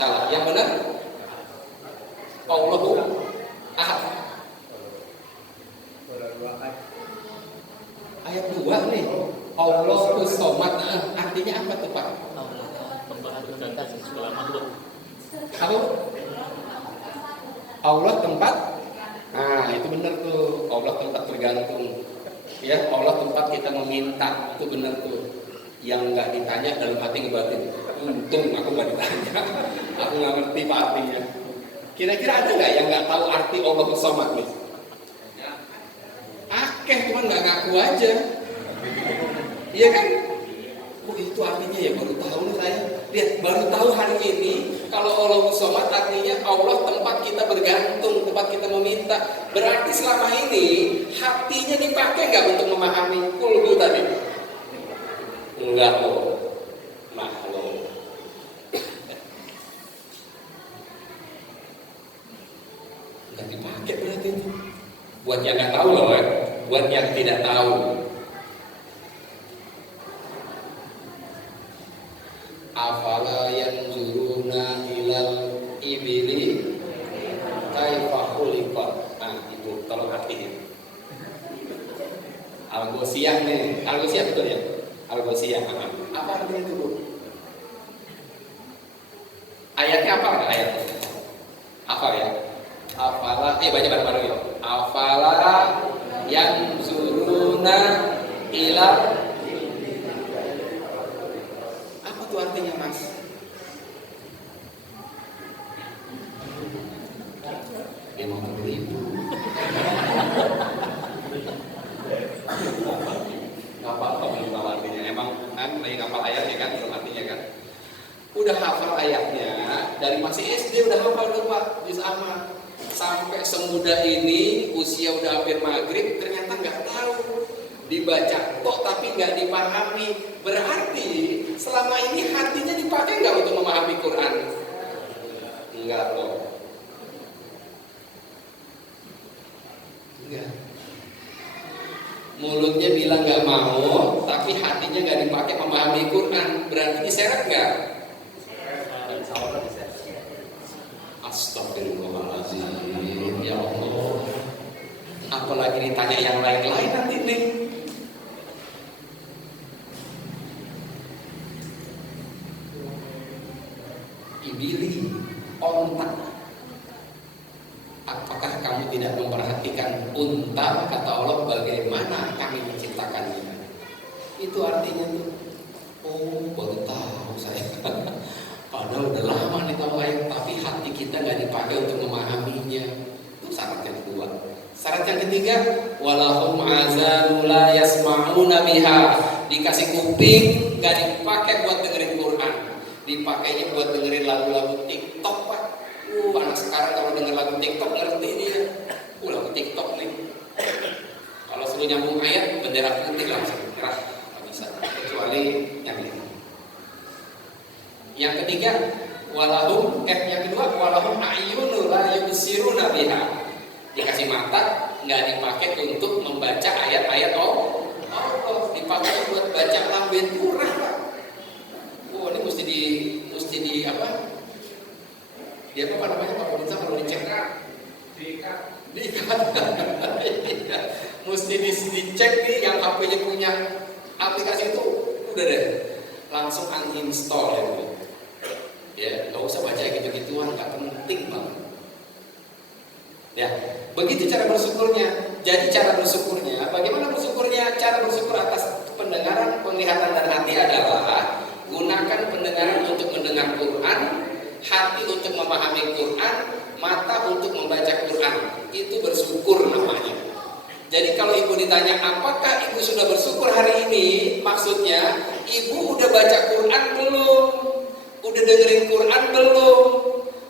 Salah. Yang benar Allahu Ahad. Ayat 2 nih. Allahu Somad. Artinya apa tuh Pak? Apa? Allah tempat. Nah itu benar tuh. Allah tempat tergantung. Ya Allah tempat kita meminta. Itu benar tuh. Yang nggak ditanya dalam hati ngebatin. Untung aku nggak ditanya. Aku nggak ngerti Pak artinya. Kira-kira ada nggak yang nggak tahu arti Allahu Somad nih? Akeh cuman nggak ngaku aja. Iya kan? Oh itu artinya ya baru tahu nih saya. Lihat baru tahu hari ini kalau Allahu Somad artinya Allah tempat kita bergantung, tempat kita meminta. Berarti selama ini hatinya dipakai nggak untuk memahami kulhu tadi? Enggak loh. Makhluk. Enggak dipakai berarti itu. Buat yang nggak tahu loh, buat yang tidak tahu. Afala yanzuruna ilal ibili kaifa khuliqat. Nah, itu tolong artiin. Al-Ghosiyah nih. Al-Ghosiyah betul ya? Al-Ghosiyah. Apa artinya itu, Bu? Ayatnya apa enggak ayatnya? Apa ya? Afala, baca bareng-bareng yuk. Afala yanzuruna ilal. Apa tuh artinya, Mas? Dia mau ribu. Apa belum tahu artinya? Emang kan lagi ngapal ayatnya kan, belum artinya kan? Udah hafal ayatnya dari masih SD udah hafal tuh Pak, juz amma. Sampai semuda ini usia udah hampir maghrib ternyata nggak tahu. Dibaca kok tapi nggak dipahami. Berarti selama ini hatinya dipakai nggak untuk memahami Quran? Enggak loh. Enggak. Mulutnya bilang nggak mau, tapi hatinya nggak dipakai memahami Quran. Berarti diseret nggak? Astagfirullahaladzim, ya Allah. Apalagi ditanya yang lain-lain nanti nih. Ibili, ontak. Apakah kamu tidak memperhatikan unta? Kata Allah, bagaimana kami menciptakannya? Itu artinya tuh. Oh, baru tahu saya. Padahal udah lama nih tahu ayat, tapi hati kita nggak dipakai untuk memahaminya. Itu syarat yang kedua. Syarat yang ketiga, walahum azanu la yasma'una biha. Dikasih kuping, nggak dipakai buat dengerin Quran, dipakainya buat dengerin lagu-lagu TikTok Pak. Anak sekarang kalau denger lagu TikTok ngerti dia. Lagu TikTok nih. Kalau suruh nyambung ayat, bendera putih langsung nyerah, nggak bisa. Kecuali yang ini. Yang ketiga, yang kedua, walahum a'yunun la yubsiruna biha. Dikasih mata, nggak dipakai untuk membaca ayat-ayat Allah, dipakai buat baca lambe turah. Oh, ini mesti di apa? Dia apa namanya Pak Pemirsa kalau dicek? Mesti dicek nih yang HP-nya punya aplikasi itu, udah deh langsung uninstall ya. Ya, nggak usah baca gitu-gituan, nggak penting banget. Ya, begitu cara bersyukurnya. Jadi cara bersyukurnya, bagaimana bersyukurnya? Cara bersyukur atas pendengaran, penglihatan dan hati adalah gunakan pendengaran untuk mendengar Quran, hati untuk memahami Quran, mata untuk membaca Quran. Itu bersyukur namanya. Jadi kalau ibu ditanya, apakah ibu sudah bersyukur hari ini? Maksudnya, ibu udah baca Quran belum? Udah dengerin Quran belum?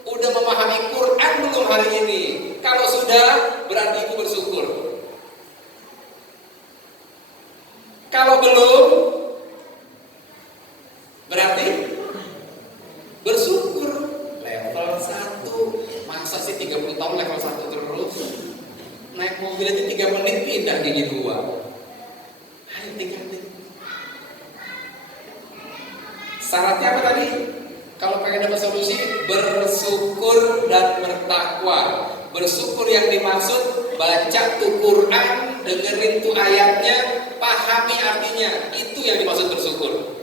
Udah memahami Quran belum hari ini? Kalau sudah, berarti ibu bersyukur. Kalau belum, berarti bersyukur. Level 1. Masa sih 30 tahun level 1 terus? Naik mobil aja 3 menit pindah gigi 2. Ayo tinggal. Syaratnya apa tadi? Kalau pengen dapat solusi, bersyukur dan bertakwa. Bersyukur yang dimaksud baca tuh Quran, dengerin tuh ayatnya, pahami artinya. Itu yang dimaksud bersyukur.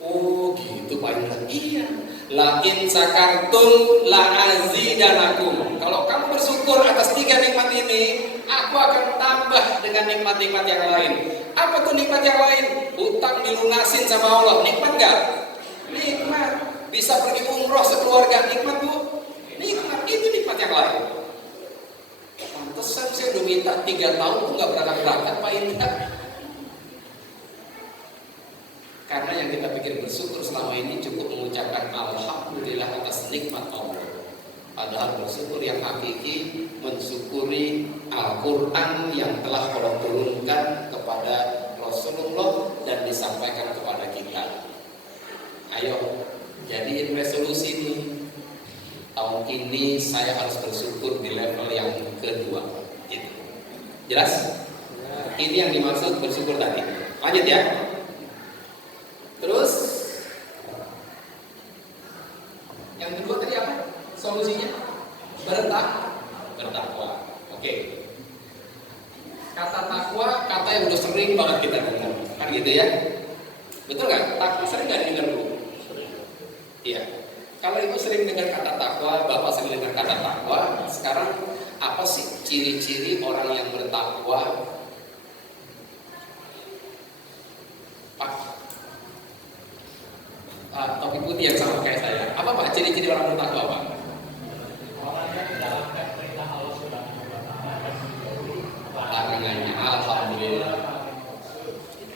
Oh gitu Pak Indra. Iya. La in sakartum la azidanakum. Kalau kamu bersyukur atas 3 nikmat ini, aku akan tambah dengan nikmat-nikmat yang lain. Apa tuh nikmat yang lain? Hutang dilunasin sama Allah. Nikmat enggak? Nikmat. Bisa pergi umroh sekeluarga. Nikmat Bu? Nikmat. Itu nikmat yang lain. Pantesan saya udah minta 3 tahun tuh nggak berangkat-berangkat Pak Indra. Karena yang kita pikir bersyukur selama ini cukup mengucapkan alhamdulillah atas nikmat Allah. Padahal bersyukur yang hakiki mensyukuri Al-Quran yang telah Allah turunkan kepada Rasulullah dan disampaikan kepada kita. Ayo, jadiin resolusi nih. Tahun ini saya harus bersyukur di level yang kedua. Gitu. Jelas? Ini yang dimaksud bersyukur tadi. Lanjut ya. Terus yang kedua tadi apa? Solusinya bertakwa. Oke. Kata takwa, kata yang udah sering banget kita dengar, kan gitu ya? Betul nggak? Takwa sering nggak dengar dulu? Iya. Kalau ibu sering dengar kata takwa, bapak sering dengar kata takwa. Sekarang apa sih ciri-ciri orang yang bertakwa? Topi putih yang sama kayak saya. Apa Pak ciri-ciri orang bertakwa Pak? Larangannya, alhamdulillah.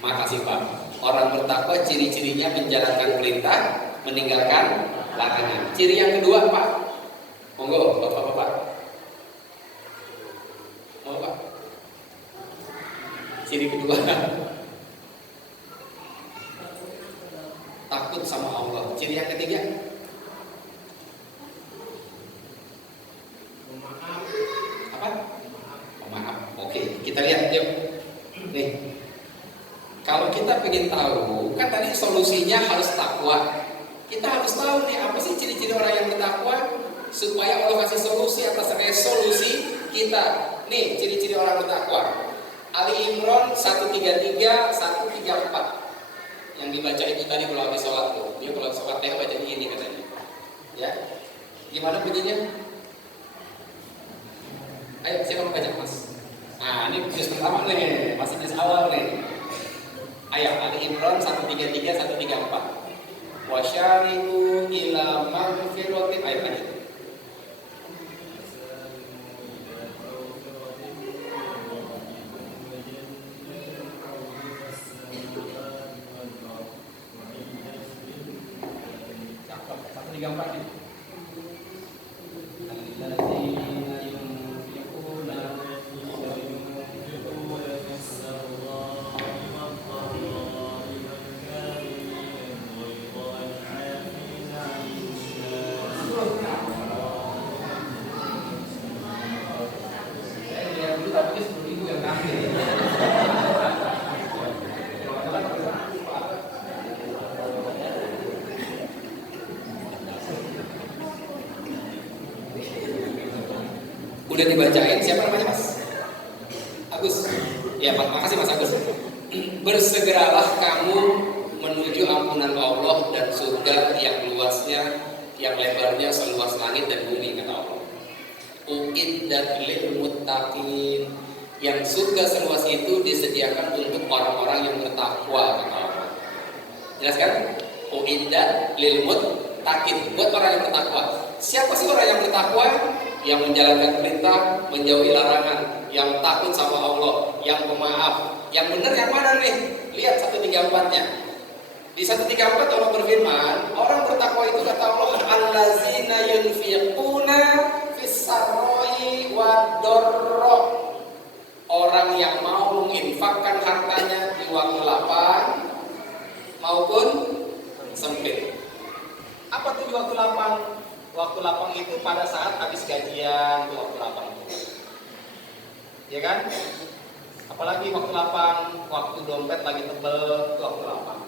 Makasih Pak. Orang bertakwa ciri-cirinya menjalankan perintah, meninggalkan larangan. Ciri yang kedua Pak. Monggo Bapak-bapak. Mau Pak? Ciri kedua. Takut sama Allah. Ciri yang ketiga, apa? Pemaaf. Oke, kita lihat yuk. Nih, kalau kita ingin tahu, kan tadi solusinya harus takwa. Kita harus tahu nih apa sih ciri-ciri orang yang bertakwa supaya Allah kasih solusi atas resolusi kita. Nih, ciri-ciri orang bertakwa. Ali Imran 133, 134. Yang dibaca itu tadi kalau habis sholat tuh. Dia kalau sholat teh baca ini katanya. Ya. Gimana bunyinya? Ayo siapa mau baca Mas? Nah ini juz pertama nih, masih juz awal nih. Ayo Ali Imran 133 134. Wasyariku ila magfiratin. Ayo lanjut. Udah dibacain, siapa namanya Mas? Agus. Ya, makasih Mas Agus. Bersegeralah kamu menuju ampunan Allah dan surga yang luasnya, yang lebarnya seluas langit dan bumi, kata Allah. Uiddat lil muttaqin. Yang surga seluas itu disediakan untuk orang-orang yang bertakwa, kata Allah. Jelas kan? Uiddat lil muttaqin, buat orang yang bertakwa. Siapa sih orang yang bertakwa? Yang menjalankan perintah, menjauhi larangan, yang takut sama Allah, yang pemaaf. Yang benar yang mana nih? Lihat 134-nya. Di 134 Allah berfirman, orang bertakwa itu kata Allah, allazina yunfiquna fis-sarra'i wad-dharra. Orang yang mau menginfakkan hartanya di waktu lapang maupun sempit. Apa tuh di waktu lapang? Waktu lapang itu pada saat habis gajian, itu waktu lapang itu. Ya kan? Apalagi waktu lapang, waktu dompet lagi tebel, itu waktu lapang.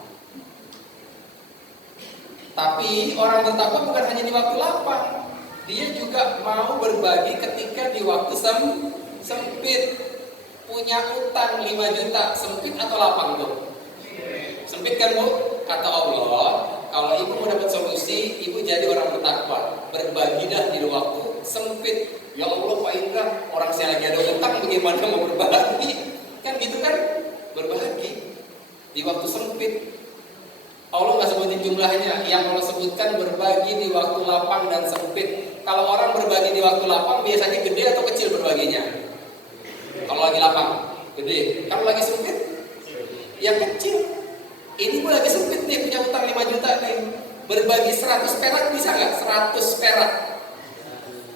Tapi orang bertakwa bukan hanya di waktu lapang, dia juga mau berbagi ketika di waktu sempit. Punya utang 5 juta, sempit atau lapang Bu? Sempit kan Bu? Kata Allah, kalau ibu mau dapat solusi, ibu jadi orang bertakwa, berbagi dah di waktu sempit. Ya Allah Pak Indra, orang saya lagi ada utang, bagaimana mau berbagi? Kan gitu kan? Berbagi di waktu sempit. Allah nggak sebutin jumlahnya, yang Allah sebutkan berbagi di waktu lapang dan sempit. Kalau orang berbagi di waktu lapang, biasanya gede atau kecil berbaginya? Kalau lagi lapang, gede. Kalau lagi sempit, ya kecil. Ini gue lagi sempit nih, punya utang 5 juta nih. Berbagi 100 perak bisa nggak? 100 perak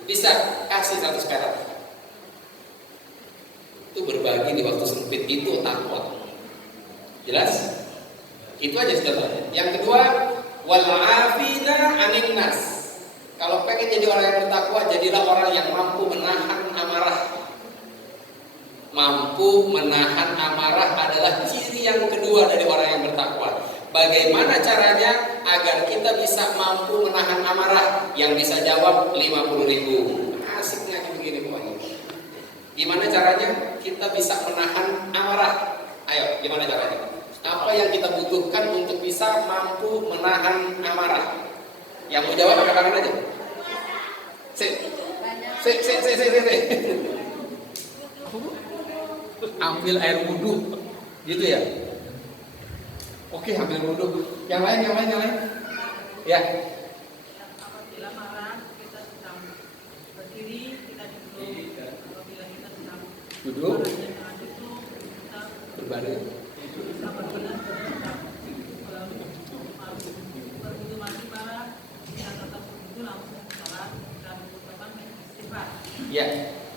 bisa, kasih 100 perak. Itu berbagi di waktu sempit, itu takwa. Jelas? Itu aja contohnya. Yang kedua, wal afina 'anil nas. Kalau pengen jadi orang yang bertakwa, jadilah orang yang mampu menahan amarah. Mampu menahan amarah adalah ciri yang kedua dari orang yang bertakwa. Bagaimana caranya agar kita bisa mampu menahan amarah? Yang bisa jawab 50.000. Asik ngaji begini pokoknya. Gimana caranya kita bisa menahan amarah? Ayo, gimana caranya? Apa yang kita butuhkan untuk bisa mampu menahan amarah? Yang mau jawab angkat tangan aja. Ambil air wudhu, gitu ya? Oke, ambil wudhu. Yang lain. Ya. Apabila marah, kita sedang berdiri, kita duduk. Apabila kita sedang Duduk. itu kita Berbaring. begitu masih marah, kita tetap begitu langsung sholat dan mengucapkan istighfar. Ya,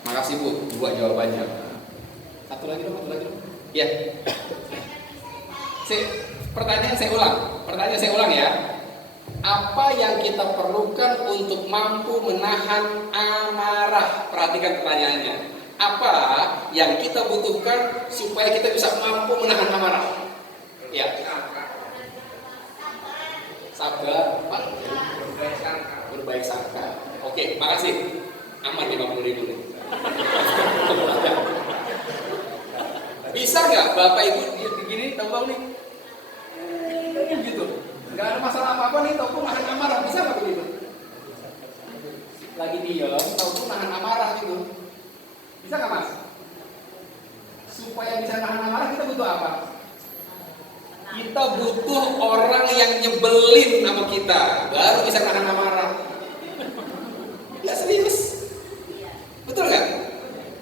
makasih Bu. 2 jawabannya. Satu lagi dong. Ya. Pertanyaan saya ulang ya. Apa yang kita perlukan untuk mampu menahan amarah? Perhatikan pertanyaannya. Apa yang kita butuhkan supaya kita bisa mampu menahan amarah? Ya. Sabar, Pak. Berbaik sangka. Oke, makasih. Aman 50.000 nih. Bisa nggak Bapak Ibu begini, tahu nih? Gitu. Nggak ada masalah apa-apa nih, tahu nahan amarah. Bisa nggak begitu? Lagi diam, tahu nahan amarah gitu. Bisa nggak Mas? Supaya bisa nahan amarah kita butuh apa? Kita butuh orang yang nyebelin sama kita, baru bisa nahan amarah. Nggak serius? Betul nggak?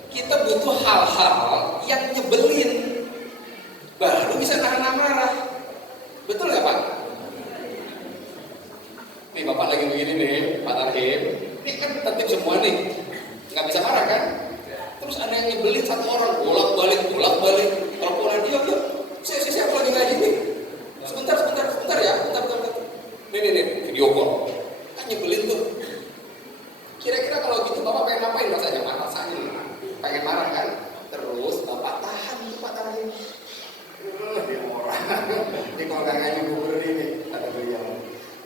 Kita butuh hal-hal yang nyebelin, baru bisa nahan amarah. Betul nggak Pak? Nih Bapak lagi begini nih, Pak Tarhim. Ini kan tertib semua nih, nggak bisa marah kan? Terus ada yang nyebelin satu orang, bolak-balik. Teleponan dia, saya lagi ngaji nih. Sebentar ya, bentar. Nih, video call. Kan nyebelin tuh. Kira-kira kalau gitu Bapak pengen ngapain rasanya? Rasanya pengen marah kan? Terus Bapak tahan tuh Pak Tarhim. Dia orang. Ini kalau nggak ngaji bubur ini, kata beliau.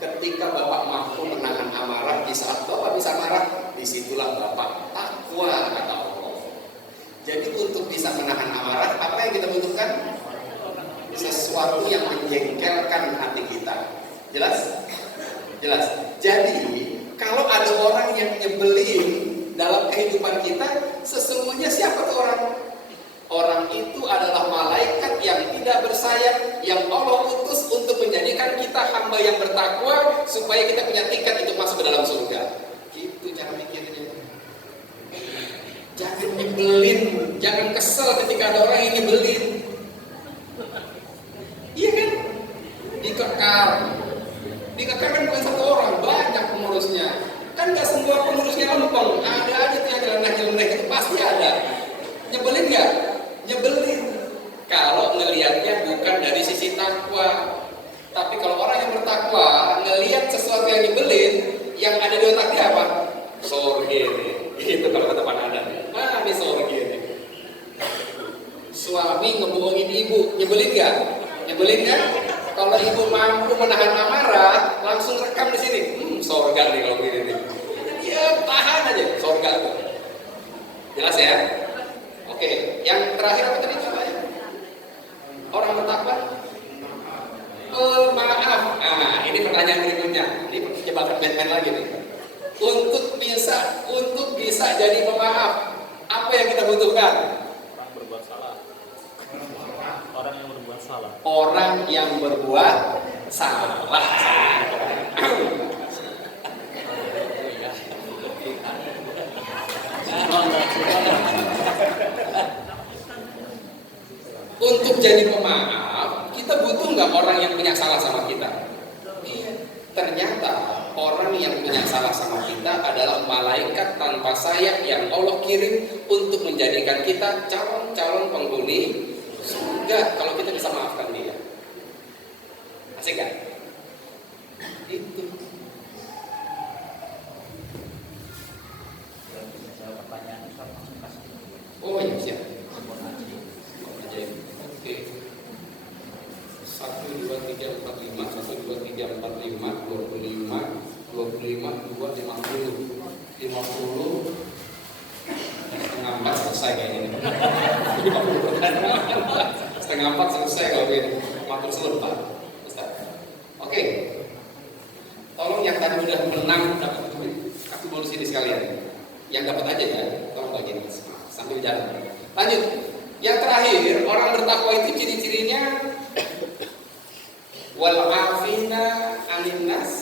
Ketika Bapak mampu menahan amarah, di saat Bapak bisa marah, disitulah Bapak takwa, kata Allah. Jadi untuk bisa menahan amarah, apa yang kita butuhkan? Sesuatu yang menjengkelkan hati kita. Jelas? Jadi, kalau ada orang yang nyebelin dalam kehidupan kita, sesungguhnya siapa tuh orang? Orang itu adalah malaikat yang tidak bersayap, yang Allah utus untuk menjadikan kita hamba yang bertakwa, supaya kita punya tiket untuk masuk ke dalam surga. Gitu cara mikirnya. Jangan nyebelin, jangan kesel ketika ada orang yang nyebelin. Iya kan? Dikekar kan bukan satu orang, banyak pengurusnya. Kan gak semua pengurusnya lempeng, ada aja tuh yang nyeleneh itu pasti ada. Nyebelin gak? Nyebelin. Kalau ngelihatnya bukan dari sisi takwa. Tapi kalau orang yang bertakwa ngelihat sesuatu yang nyebelin, yang ada di otak dia apa? Sorge nih. Itu kalau kata Pak Nada. Ini sorge nih. Suami ngebohongin ibu, nyebelin gak? Nyebelin kan? Kalau ibu mampu menahan amarah, langsung rekam di sini. Sorga nih kalau begini nih. Ya tahan aja, sorga tuh. Jelas ya? Oke, yang terakhir apa tadi namanya? Orang bertakwa? Pemaaf. Nah, ini pertanyaan berikutnya. Ini jebakan Batman lagi nih. Untuk bisa jadi pemaaf, apa yang kita butuhkan? Orang berbuat salah. Orang yang berbuat salah. Orang yang berbuat salah. Untuk jadi pemaaf, kita butuh nggak orang yang punya salah sama kita? Iya. Ternyata orang yang punya salah sama kita adalah malaikat tanpa sayap yang Allah kirim untuk menjadikan kita calon-calon penghuni surga kalau kita bisa maafkan dia. Asik kan? Itu. Oh iya siap. Oke. 1, 2, 3, 4, 5, 1, 2, 3, 4, 5, 25, 25, 2, 50, 50, setengah 4 selesai kayaknya ini. Setengah 4 selesai kalau ini. Matur selempat. Ustaz. Oke. Tolong yang tadi udah menang dapat duit, kasih bonus ini sekalian. Yang dapat aja ya, tolong bagiin mas. Sambil jalan. Lanjut. Yang terakhir, orang bertakwa itu ciri-cirinya wal afina 'anil nas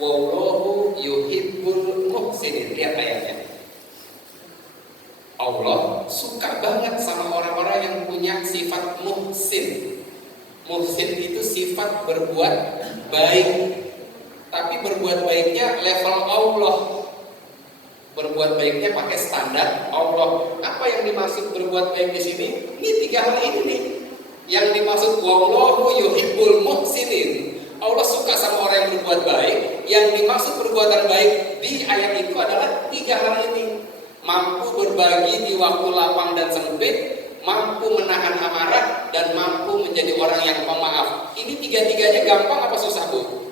wallahu yuhibbul muhsinin. Lihat ayatnya. Allah suka banget sama orang-orang yang punya sifat muhsin. Muhsin itu sifat berbuat baik. Tapi berbuat baiknya level Allah. Berbuat baiknya pakai standar Allah. Apa yang dimaksud berbuat baik di sini? Ini 3 hal ini nih. Yang dimaksud wallahu yuhibbul muhsinin. Allah suka sama orang yang berbuat baik. Yang dimaksud perbuatan baik di ayat itu adalah 3 hal ini. Mampu berbagi di waktu lapang dan sempit, mampu menahan amarah, dan mampu menjadi orang yang pemaaf. Ini 3-tiganya gampang apa susah, Bu?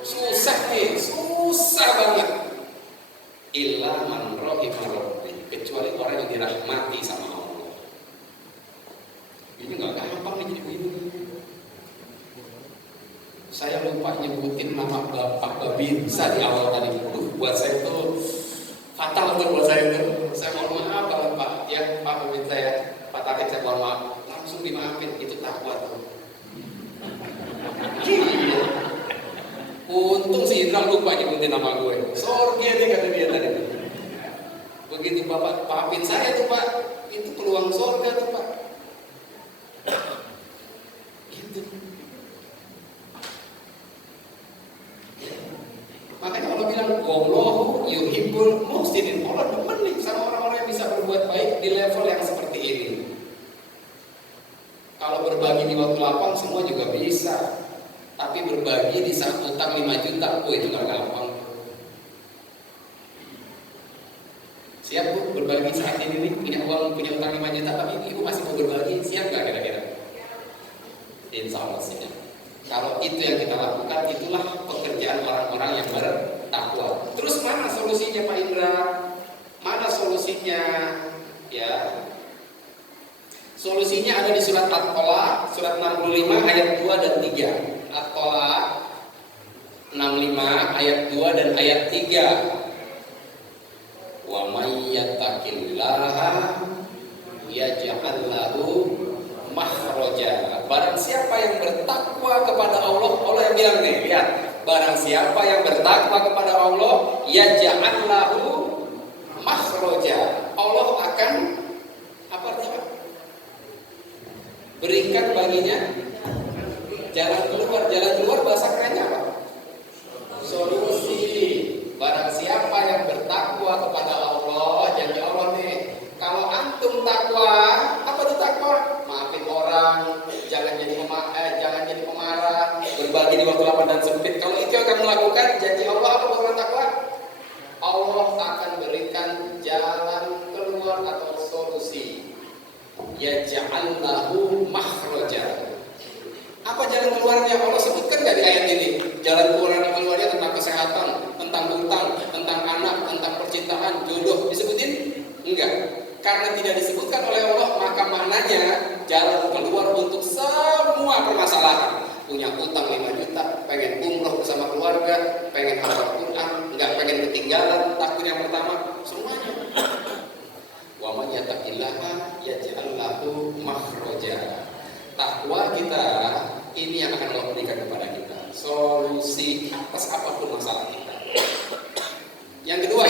Susah nih, susah banget. Illa man rahimah rabbi, kecuali orang yang dirahmati sama Allah. Ini nggak gampang nih jadi begini. Saya lupa nyebutin nama Bapak Babinsa di awal tadi. Buat saya itu fatal tuh buat saya itu. Saya mohon maaf banget Pak, ya Pak Babinsa ya, Pak Tarik saya mohon maaf. Langsung dimaafin, itu takwa tuh. Untung si Indra lupa nyebutin nama gue. Sorry nih kata dia tadi. Begitu Bapak maafin saya tuh Pak, itu peluang surga tuh Pak. Gitu. Makanya kalau bilang wallahu yuhibbul muhsinin, Allah demen nih sama orang-orang yang bisa berbuat baik di level yang seperti ini. Kalau berbagi di waktu lapang semua juga bisa. Tapi berbagi di saat utang 5 juta, itu gak gampang. Siap Bu, berbagi saat ini nih, punya uang, punya utang 5 juta, tapi Ibu masih mau berbagi, siap gak kira-kira? Insya Allah siap. Kalau itu yang kita lakukan, itulah pekerjaan orang-orang yang bertakwa. Terus mana solusinya Pak Indra? Mana solusinya? Ya, solusinya ada di surat At-Tolaq, surat 65 ayat 2 dan 3. At-Tolaq 65 ayat 2 dan ayat 3. Wa may yattaqillaha yaj'al lahu makhraja. Barang siapa yang bertakwa kepada Allah, Allah yang bilang nih, lihat. Barang siapa yang bertakwa kepada Allah, yaj'al lahu makhraja. Allah akan apa artinya? Berikan baginya jalan keluar. Jalan keluar bahasa kerennya apa? Solusi. Barang siapa yang bertakwa kepada Allah, janji Allah nih, kalau antum takwa, apa itu takwa? Maafin orang, jangan jadi pemarah, berbagi di waktu lapang dan sempit. Kalau itu yang kamu lakukan, janji Allah apa bukan takwa? Allah akan berikan jalan keluar atau solusi. Ya ja'allahu makhraja. Apa jalan keluar? keluarnya. Allah sebutkan nggak di ayat ini? Jalan keluarnya tentang kesehatan, tentang hutang, tentang anak, tentang percintaan, jodoh, disebutin? Enggak. Karena tidak disebutkan oleh Allah, maka maknanya jalan keluar untuk semua permasalahan. Punya hutang 5 juta, pengen umroh bersama keluarga, pengen hafal Quran, enggak pengen ketinggalan takbir yang pertama, semuanya. Wa man yattaqillaha yaj'al lahu makhraja. Takwa kita ini yang akan Allah berikan kepada kita solusi atas apapun masalah kita. Yang kedua,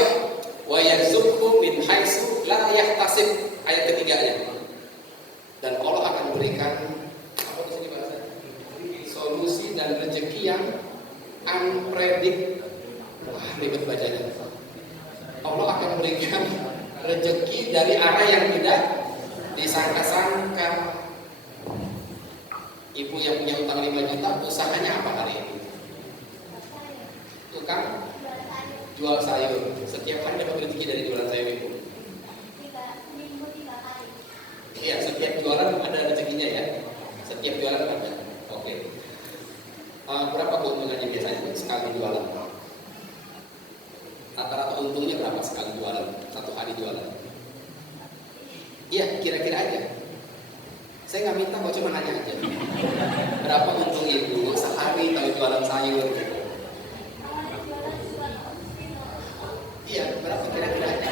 wa yarzuqhu min haitsu la yahtasib, ayat ketiganya. Dan Allah akan berikan apa bisa dibahas? Solusi dan rezeki yang unpredict. Wah, ribet bacanya. Allah akan berikan rezeki dari arah yang tidak disangka-sangka. Ibu yang punya utang 5 juta, usahanya apa hari ini? Tukang jual sayur. Setiap hari dapat rezeki dari jualan sayur ibu. 3 minggu 3 kali. Iya, setiap jualan ada rezekinya ya. Setiap jualan ada. Oke. Berapa keuntungannya biasanya sekali jualan? Rata-rata untungnya berapa sekali jualan? Satu hari jualan? Iya, kira-kira aja. Saya nggak minta kok, cuma nanya aja. Berapa untung ibu sehari kalau jualan sayur gitu? Iya, berapa kira-kira aja?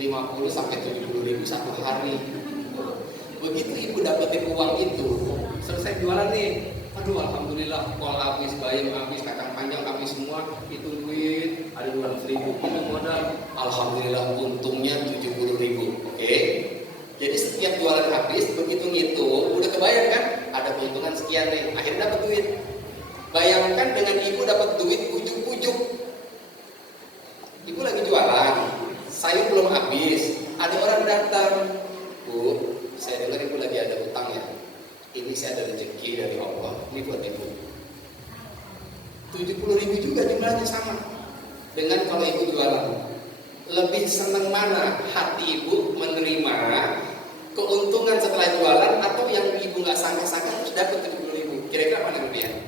50 sampai 70 ribu satu hari. Begitu ibu dapetin uang itu, selesai jualan nih, aduh alhamdulillah, kol habis, bayam habis, kacang panjang habis semua, itu duit, ada 200 ribu, itu modal, alhamdulillah untungnya 70 ribu. Oke? Jadi setiap jualan habis, begitu ngitung, udah kebayang kan? Ada keuntungan sekian nih, akhirnya dapat duit. Bayangkan dengan ibu dapat duit ujuk-ujuk. Ibu lagi jualan, sayur belum habis, ada orang datang, Bu, saya dengar ibu lagi ada utang ya. Ini saya ada rezeki dari Allah, ini buat ibu. 70 ribu juga jumlahnya sama. Dengan kalau ibu jualan, lebih senang mana hati ibu menerima keuntungan setelah jualan atau yang ibu nggak sangka-sangka harus dapat 70 ribu? Kira-kira mana lebih enak?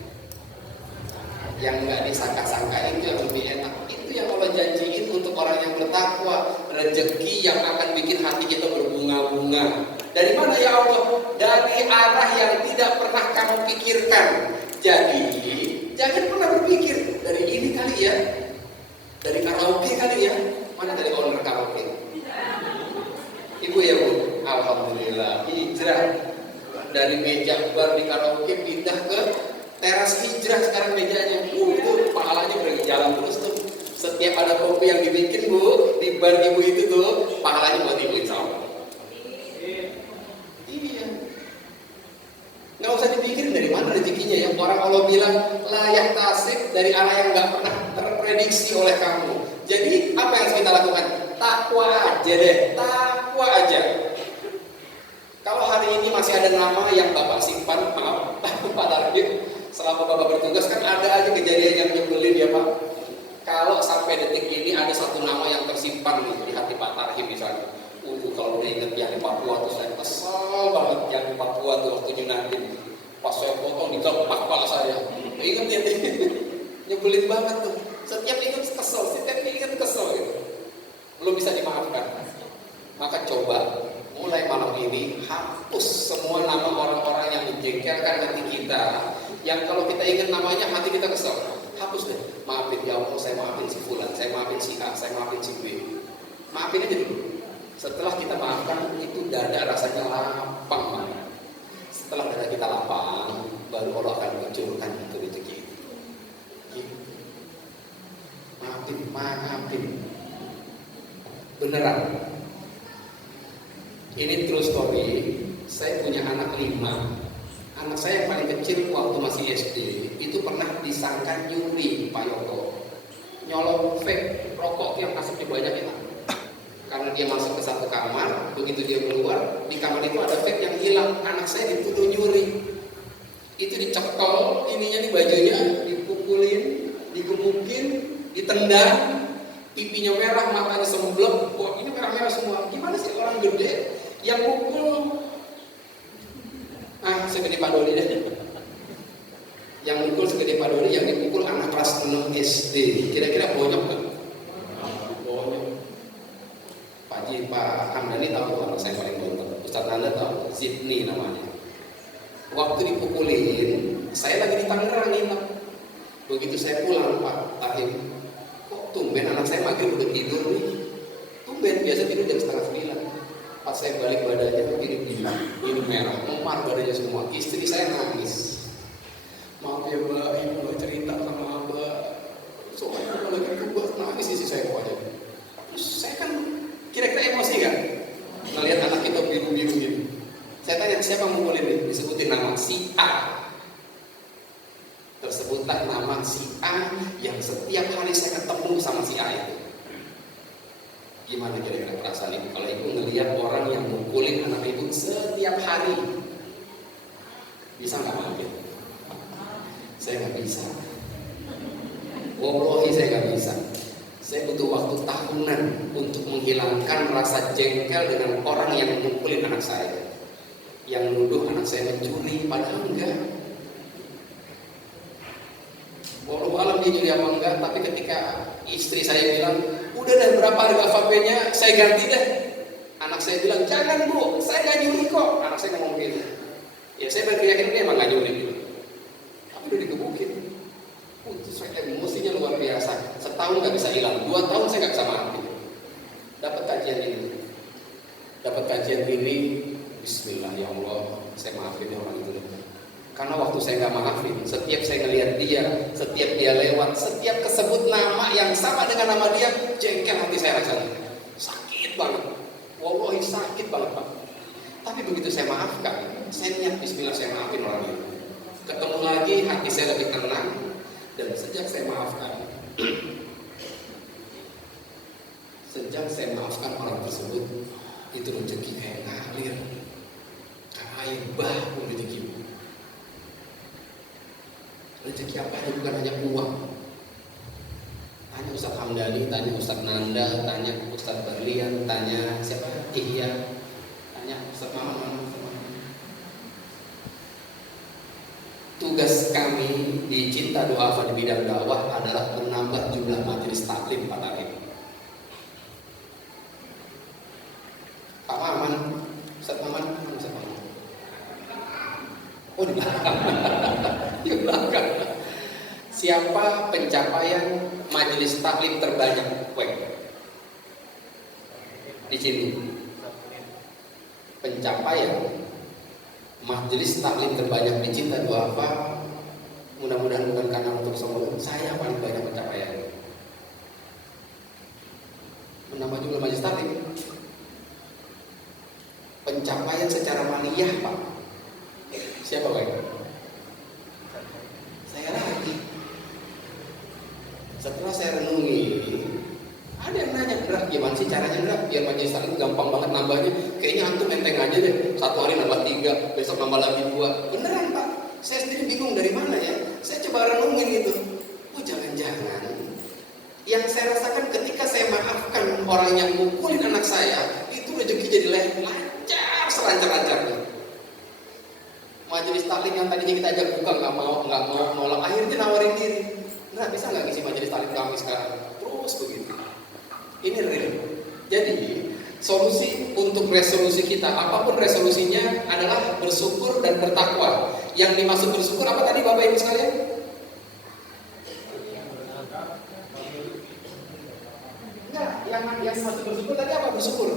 Yang nggak disangka-sangka itu yang lebih enak. Itu yang Allah janjiin untuk orang yang bertakwa, rezeki yang akan bikin hati kita berbunga-bunga. Dari mana ya Allah? Dari arah yang tidak pernah kamu pikirkan. Jadi jangan pernah berpikir dari ini kali ya, dari karaoke kali ya. Mana dari owner karaoke? Ibu ya Bu, alhamdulillah hijrah dari meja bar di karaoke pindah ke teras hijrah sekarang mejanya. Itu pahalanya berjalan terus tuh. Setiap ada kopi yang dibikin Bu di bar ibu itu tuh, pahalanya buat ibu insya Allah. Iya. Nggak usah dipikirin dari mana rezekinya ya. Orang Allah bilang layak tasik dari arah yang nggak pernah terprediksi oleh kamu. Jadi apa yang harus kita lakukan? Takwa aja deh, takwa aja. Kalau hari ini masih ada nama yang Bapak simpan, maaf Pak Targib, selama Bapak bertugas kan ada aja kejadian yang nyebelin ya Pak. Kalau sampai detik ini ada satu nama yang tersimpan nih, di hati Pak Tarhim misalnya. Kalau udah inget yang di Papua tuh saya kesel banget yang di Papua tuh waktu Junadin. Pas saya potong digepak kepala saya. Ingat ya, nyebelin banget tuh. Setiap ingat kesel, setiap ingat kesel gitu. Belum bisa dimaafkan. Maka coba mulai malam ini hapus semua nama orang-orang yang menjengkelkan hati kita. Yang kalau kita ingat namanya hati kita kesel. Hapus deh. Maafin ya Allah, saya maafin si Fulan, saya maafin si A, saya maafin si B. Maafin aja dulu. Setelah kita maafkan, itu dada rasanya lapang banget. Setelah dada kita lapang, baru Allah akan munculkan itu rezeki. Maafin. Beneran. Ini true story. Saya punya anak 5. Anak saya yang paling kecil waktu masih SD itu pernah disangka nyuri Pak Yoko, nyolong vape rokok yang asapnya banyak itu. Karena dia masuk ke satu kamar, begitu dia keluar di kamar itu ada vape yang hilang. Anak saya dituduh nyuri. Itu dicekel ininya nih bajunya, dipukulin, digemukin, ditendang. pipinya merah, matanya semblek, wah ini merah-merah semua. Gimana sih orang gede yang mukul? Segede Pak Doli deh. Yang mukul segede Pak Doli, yang dipukul anak kelas 6 SD. Kira-kira bonyok kan? Bonyok. Pak Hamdani tahu anak saya paling bontot. Ustadz Nanda tahu, Zidni namanya. Waktu dipukulin, saya lagi di Tangerang nginep. Begitu saya pulang, Pak Tahim, kok tumben anak saya maghrib udah tidur nih. Tumben, biasa tidur jam 8:30. Pas saya balik badannya ini merah, memar badannya semua. Istri saya nangis. Maaf ya Mbak, ibu gak cerita sama Mbak. Soalnya kalau lagi itu buat nangis istri saya kok aja. Terus saya kan kira-kira emosi kan? Ngelihat anak kita biru-biru gitu. Saya tanya siapa yang mukulin ini? Disebutin nama si A. Tersebutlah nama si A yang setiap hari saya ketemu sama si A itu. Gimana kira-kira perasaan ibu kalau ibu ngelihat orang yang mukulin anak ibu setiap hari? Bisa nggak maafin? Saya nggak bisa. Wallahi saya nggak bisa. Saya butuh waktu tahunan untuk menghilangkan rasa jengkel dengan orang yang mukulin anak saya, yang nuduh anak saya mencuri, padahal enggak. Walau alam dia nyuri apa enggak, tapi ketika istri saya bilang, udah deh berapa harga vape-nya, saya ganti deh. Anak saya bilang, jangan Bu, saya nggak nyuri kok. Anak saya ngomong gitu. Ya saya berkeyakinan dia emang nggak nyuri gitu. Tapi udah digebukin. Saya emosinya luar biasa. Setahun nggak bisa hilang, 2 tahun saya nggak bisa maafin. Dapat kajian ini, Bismillah ya Allah, saya maafin ya orang itu. Karena waktu saya nggak maafin, setiap saya ngelihat dia, setiap dia lewat, setiap kesebut nama yang sama dengan nama dia, jengkel hati saya rasanya. Sakit banget. Wallahi sakit banget Pak. Tapi begitu saya maafkan, saya niat Bismillah saya maafin orang itu. Ketemu lagi, hati saya lebih tenang. Dan sejak saya maafkan orang tersebut, itu rezeki kayak ngalir, kayak air bah pun rezeki. Rezeki apa aja, bukan hanya uang. Tanya Ustadz Hamdani, tanya Ustadz Nanda, tanya Ustadz Berlian, tanya siapa? Ihya, tanya Ustadz Mama. Tugas kami di Cinta Duafa di bidang dakwah adalah menambah jumlah majelis taklim Pak Tarik. Pak Maman, Ustadz Maman, Ustadz Maman. Oh di belakang, di belakang. Siapa pencapaian majelis taklim terbanyak? Di sini. Pencapaian majelis taklim terbanyak di Cinta Duafa, mudah-mudahan bukan karena untuk sombong, saya paling banyak pencapaian. Menambah jumlah majelis taklim. Pencapaian secara maliyah Pak. Siapa Pak? Saya lagi. Setelah saya renungi, ada yang nanya, Ndra, gimana sih caranya Ndra biar majelis taklim gampang banget nambahnya? Kayaknya antum enteng aja deh, 1 hari nambah 3, besok nambah lagi 2. Beneran Pak, saya sendiri bingung dari mana ya. Saya coba renungin gitu. Oh jangan-jangan yang saya rasakan ketika saya maafkan orang yang mukulin anak saya, itu rezeki jadi lancar, selancar-lancarnya. Majelis taklim yang tadinya kita ajak buka nggak mau nolak, akhirnya nawarin diri. Nah, bisa nggak ngisi majelis taklim kami sekarang? Terus begitu. Ini real. Jadi solusi untuk resolusi kita, apapun resolusinya, adalah bersyukur dan bertakwa. Yang dimaksud bersyukur apa tadi Bapak Ibu sekalian? Enggak, yang dimaksud bersyukur tadi apa? Bersyukur.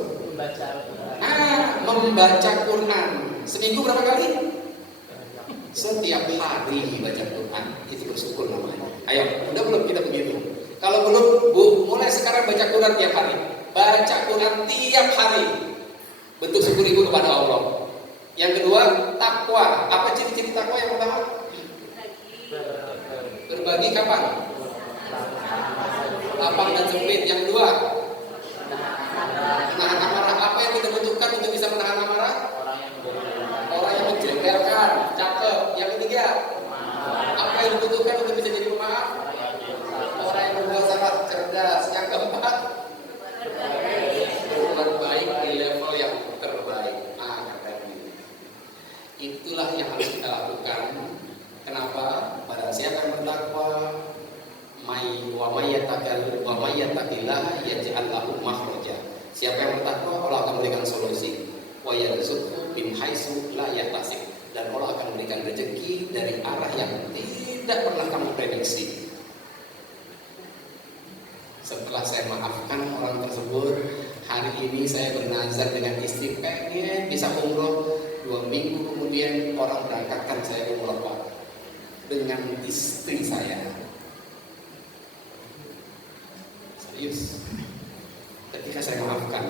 Membaca Quran. Seminggu berapa kali? Setiap hari baca Quran, itu bersyukur namanya. Ayo, udah belum kita begitu? Kalau belum, Bu, mulai sekarang baca Quran tiap hari. Baca Quran tiap hari. Bentuk syukur ibu kepada Allah. Yang kedua, takwa. Apa ciri-ciri takwa yang pertama? Berbagi kapan? Lapang dan sempit. Yang kedua, menahan amarah. Apa yang kita butuhkan untuk bisa menahan amarah? Orang yang menjengkelkan. Cakep. Yang ketiga, apa yang dibutuhkan untuk bisa jadi pemaaf? Orang yang berbuat sangat cerdas. Yang keempat, lakukan. Kenapa? Pada siapa yang bertakwa, wa may yattaqillaha yaj'al lahu makhraja. Siapa yang bertakwa, Allah akan memberikan solusi. Wa yarzuqhu min haitsu la yahtasib. Dan Allah akan memberikan rezeki dari arah yang tidak pernah kamu prediksi. Setelah saya maafkan orang tersebut, hari ini saya bernazar dengan istri pengen bisa umroh. 2 minggu kemudian orang berangkatkan saya umroh Pak dengan istri saya. Serius. Ketika saya maafkan,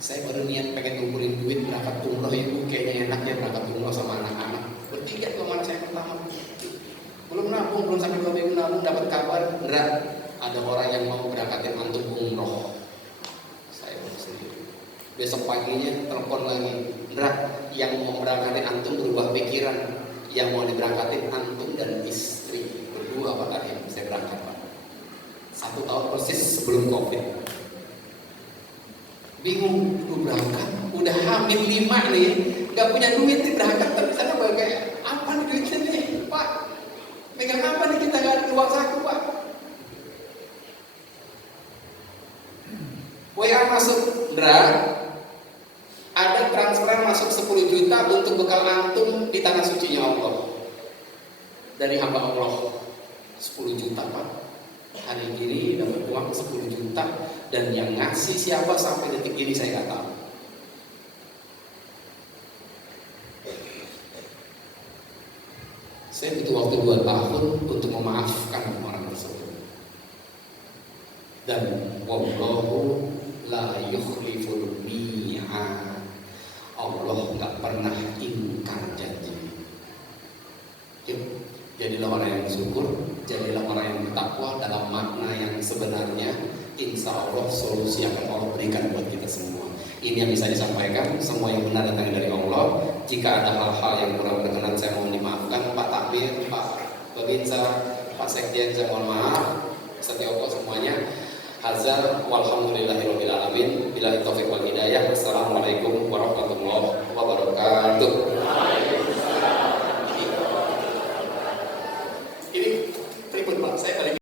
saya baru niat pengen ngumpulin duit berangkat umroh, ibu kayaknya enaknya berangkat umroh sama anak-anak. Bertiga tuh anak saya pertama. Belum nabung, belum sampai 2 minggu nabung, dapat kabar berat. Ada orang yang mau berangkatin antum umroh. Saya baru sendiri. Besok paginya telepon lagi, berat yang mau berangkatin antum berubah pikiran, yang mau diberangkatin antum dan istri berdua Pak Karim. Saya berangkat Pak. 1 tahun persis sebelum COVID. Bingung, lu berangkat, udah hamil 5 nih, nggak punya duit nih berangkat, tapi sana bagai apa nih duitnya nih Pak? Megang apa nih kita, nggak ada uang saku Pak? WA masuk, ada transferan masuk 10 juta untuk bekal antum di tanah sucinya Allah. Dari hamba Allah 10 juta Pak. Hari ini dapat uang 10 juta dan yang ngasih siapa sampai detik ini saya nggak tahu. Saya butuh waktu 2 tahun untuk memaafkan orang tersebut. Dan wallahu la yukhliful mi'ad. Allah nggak pernah ingkar janji. Yuk, jadilah orang yang bersyukur, jadilah orang yang bertakwa dalam makna yang sebenarnya. Insya Allah solusi akan Allah berikan buat kita semua. Ini yang bisa disampaikan. Semua yang benar datang dari Allah. Jika ada hal-hal yang kurang berkenan, saya mohon dimaafkan. Pak Takmir, Pak Babinsa, Pak Sekjen, saya mohon maaf. Setioko semuanya. Hazar walhamdulillahirabbil alamin. Billahi taufiq wal hidayah.